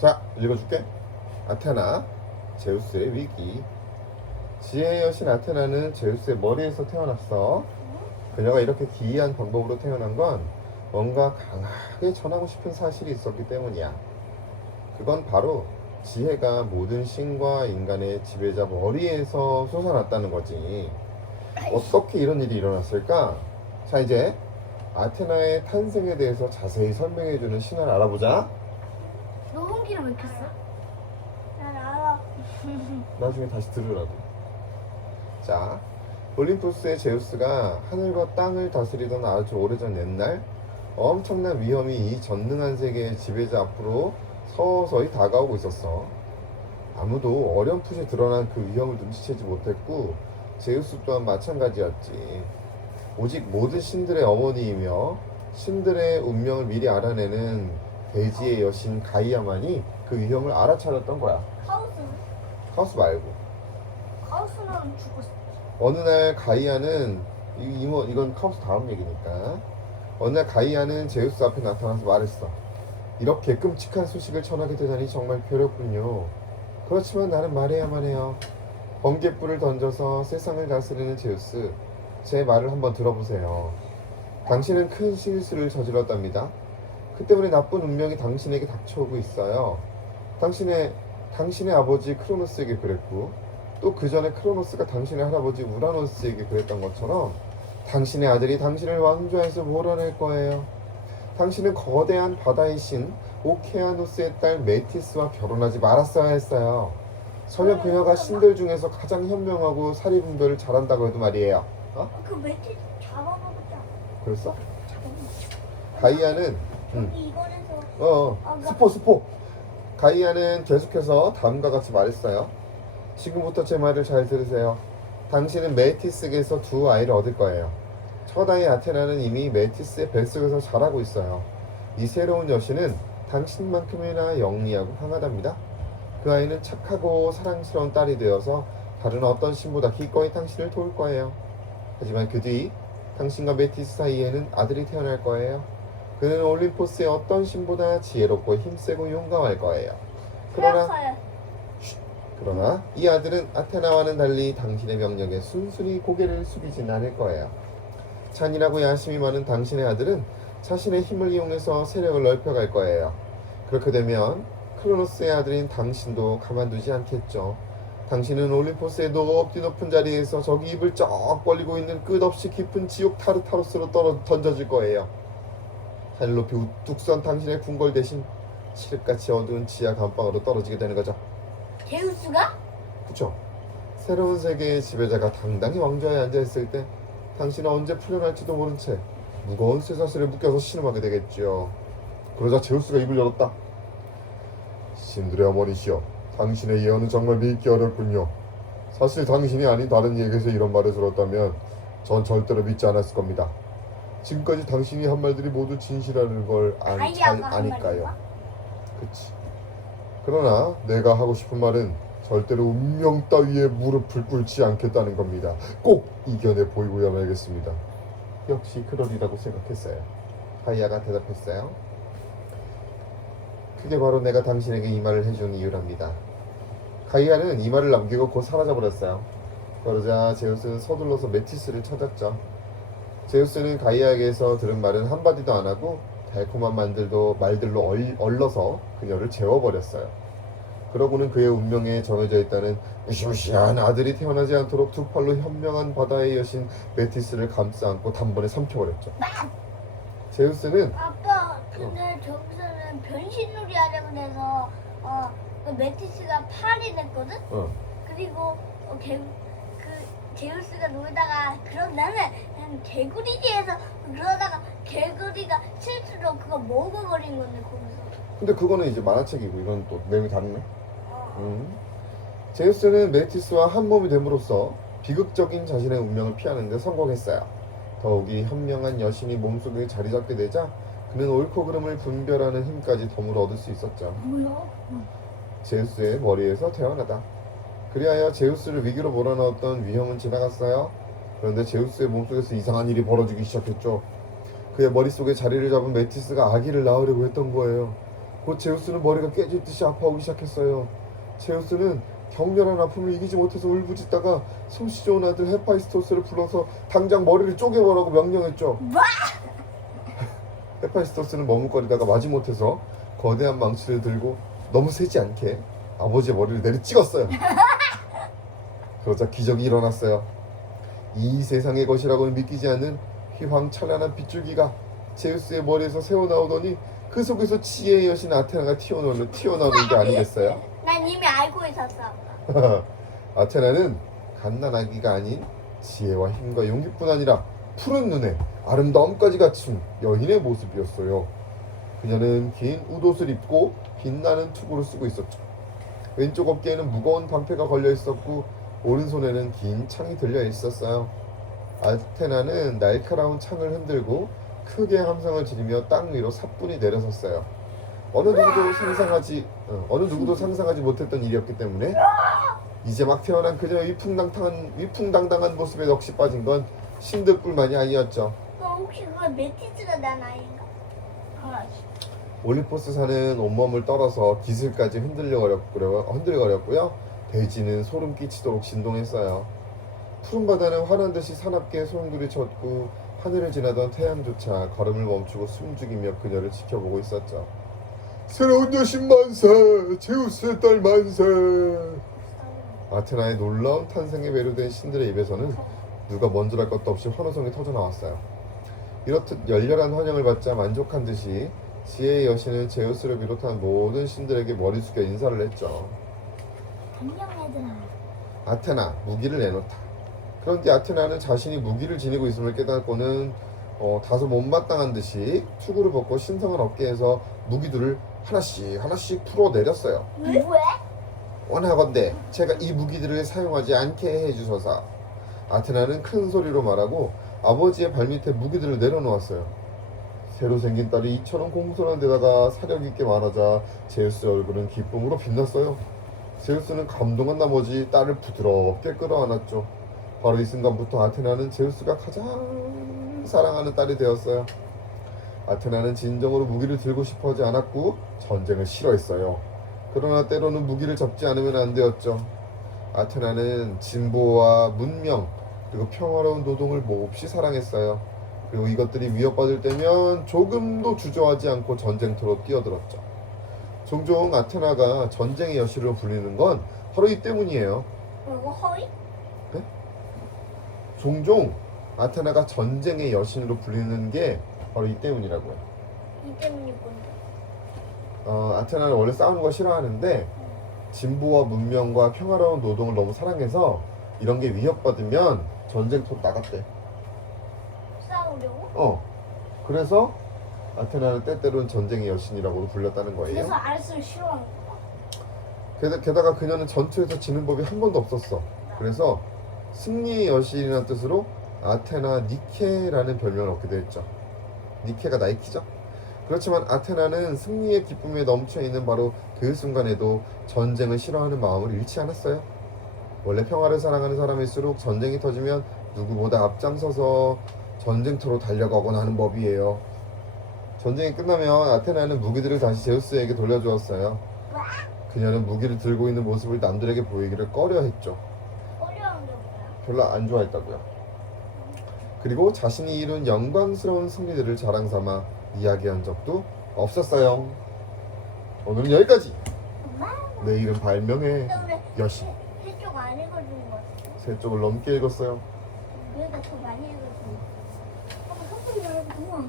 자, 읽어줄게. 아테나, 제우스의 위기. 지혜의 여신 아테나는 제우스의 머리에서 태어났어. 그녀가 이렇게 기이한 방법으로 태어난 건 뭔가 강하게 전하고 싶은 사실이 있었기 때문이야. 그건 바로 지혜가 모든 신과 인간의 지배자 머리에서 솟아났다는 거지. 어떻게 이런 일이 일어났을까? 자, 이제 아테나의 탄생에 대해서 자세히 설명해주는 신화를 알아보자. 녹음기를 왜 켰어? 난 알아. 나중에 다시 들으라고. 자, 올림푸스의 제우스가 하늘과 땅을 다스리던 아주 오래전 옛날, 엄청난 위험이 이 전능한 세계의 지배자 앞으로 서서히 다가오고 있었어. 아무도 어렴풋이 드러난 그 위험을 눈치채지 못했고 제우스 또한 마찬가지였지. 오직 모든 신들의 어머니이며 신들의 운명을 미리 알아내는 대지의 여신 가이아만이 그 위험을 알아차렸던 거야. 카오스는? 카오스 말고. 카오스는 죽었어. 어느 날 가이아는 이건 카오스 다음 얘기니까. 어느 날 가이아는 제우스 앞에 나타나서 말했어. 이렇게 끔찍한 소식을 전하게 되다니 정말 괴롭군요. 그렇지만 나는 말해야만 해요. 번갯불을 던져서 세상을 다스리는 제우스, 제 말을 한번 들어보세요. 당신은 큰 실수를 저질렀답니다. 그 때문에 나쁜 운명이 당신에게 닥쳐오고 있어요. 당신의 아버지 크로노스에게 그랬고, 또 그 전에 크로노스가 당신의 할아버지 우라노스에게 그랬던 것처럼 당신의 아들이 당신을 왕좌에서 몰아낼 거예요. 당신은 거대한 바다의 신 오케아노스의 딸 메티스와 결혼하지 말았어야 했어요. 설령 그녀가 신들 중에서 가장 현명하고 사리분별을 잘한다고 해도 말이에요. 그 매트 잡아먹었다. 그랬어? 잡아먹었다. 가이아는 여기 이거에서. 스포. 가이아는 계속해서 다음과 같이 말했어요. 지금부터 제 말을 잘 들으세요. 당신은 메티스에게서 두 아이를 얻을 거예요. 첫 아이 아테나는 이미 메티스의 뱃속에서 자라고 있어요. 이 새로운 여신은 당신만큼이나 영리하고 강하답니다. 그 아이는 착하고 사랑스러운 딸이 되어서 다른 어떤 신보다 기꺼이 당신을 도울 거예요. 하지만 그 뒤 당신과 메티스 사이에는 아들이 태어날 거예요. 그는 올림포스의 어떤 신보다 지혜롭고 힘세고 용감할 거예요. 그러나 이 아들은 아테나와는 달리 당신의 명령에 순순히 고개를 숙이진 않을 거예요. 잔인하고 야심이 많은 당신의 아들은 자신의 힘을 이용해서 세력을 넓혀갈 거예요. 그렇게 되면 크로노스의 아들인 당신도 가만두지 않겠죠. 당신은 올림포스의 높디 높은 자리에서 저기 입을 쩍 벌리고 있는 끝없이 깊은 지옥 타르타로스로 던져질 거예요. 하늘 높이 우뚝 선 당신의 궁궐 대신 칠흑같이 어두운 지하 감방으로 떨어지게 되는 거죠. 제우스가? 그쵸? 새로운 세계의 지배자가 당당히 왕좌에 앉아있을 때 당신은 언제 풀려날지도 모른 채 무거운 쇠사슬에 묶여서 신음하게 되겠죠. 그러자 제우스가 입을 열었다. 신들의 어머니시여, 당신의 예언은 정말 믿기 어렵군요. 사실 당신이 아닌 다른 이에게서 이런 말을 들었다면 전 절대로 믿지 않았을 겁니다. 지금까지 당신이 한 말들이 모두 진실이라는 걸 잘 가이아가 한 아니까요. 말인가? 그치. 그러나 내가 하고 싶은 말은 절대로 운명 따위에 무릎을 꿇지 않겠다는 겁니다. 꼭 이겨내 보이고야 말겠습니다. 역시 그러리라고 생각했어요. 가이아가 대답했어요. 그게 바로 내가 당신에게 이 말을 해준 이유랍니다. 가이아는 이 말을 남기고 곧 사라져버렸어요. 그러자 제우스는 서둘러서 메티스를 찾았죠. 제우스는 가이아에게서 들은 말은 한마디도 안 하고 달콤한 말들로 얼러서 그녀를 재워버렸어요. 그러고는 그의 운명에 정해져 있다는 무시무시한 아들이 태어나지 않도록 두 팔로 현명한 바다의 여신 메티스를 감싸 안고 단번에 삼켜버렸죠. 제우스는 아빠, 근데 저기서는 변신놀이 하려고 해서 그 메티스가 팔이 됐거든? 그리고 제우스가 놀다가 나는 개구리지에서 그러다가 개구리가 실수로 그거 먹어버린 건데 거기서. 근데 그거는 이제 만화책이고 이건 또 내용이 다르네. 제우스는 메티스와 한 몸이 됨으로써 비극적인 자신의 운명을 피하는 데 성공했어요. 더욱이 현명한 여신이 몸속에 자리 잡게 되자 그는 옳고 그름을 분별하는 힘까지 덤으로 얻을 수 있었죠. 뭐야? 제우스의 머리에서 태어나다. 그리하여 제우스를 위기로 몰아넣었던 위험은 지나갔어요. 그런데 제우스의 몸속에서 이상한 일이 벌어지기 시작했죠. 그의 머릿속에 자리를 잡은 메티스가 아기를 낳으려고 했던 거예요. 곧 제우스는 머리가 깨질 듯이 아파오기 시작했어요. 제우스는 격렬한 아픔을 이기지 못해서 울부짖다가 솜씨 좋은 아들 헤파이스토스를 불러서 당장 머리를 쪼개보라고 명령했죠. 헤파이스토스는 머뭇거리다가 마지못해서 거대한 망치를 들고 너무 세지 않게 아버지의 머리를 내리 찍었어요. 그러자 기적이 일어났어요. 이 세상의 것이라고는 믿기지 않는 휘황찬란한 빗줄기가 제우스의 머리에서 새어나오더니 그 속에서 지혜의 여신 아테나가 튀어나오는 게 아니겠어요? 난 이미 알고 있었어. 아테나는 갓난아기가 아닌 지혜와 힘과 용기뿐 아니라 푸른 눈에 아름다움까지 갖춘 여인의 모습이었어요. 그녀는 긴 웃옷을 입고 빛나는 투구를 쓰고 있었죠. 왼쪽 어깨에는 무거운 방패가 걸려 있었고 오른손에는 긴 창이 들려 있었어요. 아테나는 날카로운 창을 흔들고 크게 함성을 지르며 땅 위로 사뿐히 내려섰어요. 어느 누구도 상상하지 못했던 일이었기 때문에 이제 막 태어난 그녀의 위풍당당한 모습에 넋이 빠진 건 신들뿐만이 아니었죠. 혹시 그거 메티스가 난 아이인가? 올림포스 산은 온몸을 떨어서 기슬까지 흔들거렸고요. 대지는 소름 끼치도록 진동했어요. 푸른 바다는 화난 듯이 사납게 소용돌이 쳤고 하늘을 지나던 태양조차 걸음을 멈추고 숨죽이며 그녀를 지켜보고 있었죠. 새로운 여신 만세! 제우스의 딸 만세! 아테나의 놀라운 탄생에 매료된 신들의 입에서는 누가 먼저랄 것도 없이 환호성이 터져나왔어요. 이렇듯 열렬한 환영을 받자 만족한 듯이 지혜의 여신은 제우스를 비롯한 모든 신들에게 머리 숙여 인사를 했죠. 안녕 얘들아. 아테나, 무기를 내놓다. 그런데 아테나는 자신이 무기를 지니고 있음을 깨닫고는 다소 못마땅한 듯이 투구를 벗고 신성한 어깨에서 무기들을 하나씩 풀어내렸어요. 왜? 원하건대 제가 이 무기들을 사용하지 않게 해주소서. 아테나는 큰 소리로 말하고 아버지의 발밑에 무기들을 내려놓았어요. 새로 생긴 딸이 이처럼 공손한 데다가 사력 있게 말하자 제우스의 얼굴은 기쁨으로 빛났어요. 제우스는 감동한 나머지 딸을 부드럽게 끌어안았죠. 바로 이 순간부터 아테나는 제우스가 가장 사랑하는 딸이 되었어요. 아테나는 진정으로 무기를 들고 싶어 하지 않았고 전쟁을 싫어했어요. 그러나 때로는 무기를 잡지 않으면 안 되었죠. 아테나는 진보와 문명 그리고 평화로운 노동을 몹시 사랑했어요. 그리고 이것들이 위협받을 때면 조금도 주저하지 않고 전쟁터로 뛰어들었죠. 종종 아테나가 전쟁의 여신으로 불리는 건 바로 이 때문이에요. 그리고 허위? 종종 아테나가 전쟁의 여신으로 불리는 게 바로 이 때문이라고요. 이 때문이 뭔데? 아테나는 원래 싸우는 거 싫어하는데 진보와 문명과 평화로운 노동을 너무 사랑해서 이런 게 위협받으면 전쟁터로 나갔대. 싸우려고? 그래서 아테나는 때때로는 전쟁의 여신이라고 불렸다는 거예요. 그래서 알았으면 싫어하는 거야. 게다가 그녀는 전투에서 지는 법이 한 번도 없었어. 그래서 승리의 여신이라는 뜻으로 아테나 니케라는 별명을 얻게 됐죠. 니케가 나이키죠. 그렇지만 아테나는 승리의 기쁨에 넘쳐있는 바로 그 순간에도 전쟁을 싫어하는 마음을 잃지 않았어요. 원래 평화를 사랑하는 사람일수록 전쟁이 터지면 누구보다 앞장서서 전쟁터로 달려가곤 하는 법이에요. 전쟁이 끝나면 아테나는 무기들을 다시 제우스에게 돌려주었어요. 그녀는 무기를 들고 있는 모습을 남들에게 보이기를 꺼려했죠. 어려운 게 뭐야? 별로 안 좋아했다고요. 그리고 자신이 이룬 영광스러운 승리들을 자랑삼아 이야기한 적도 없었어요. 오늘은 여기까지. 내일은 발명의 근데 여신. 세쪽 안 읽어준 거 같아. 세 쪽을 넘게 읽었어요. 그러니까 더 많이 읽어준 거.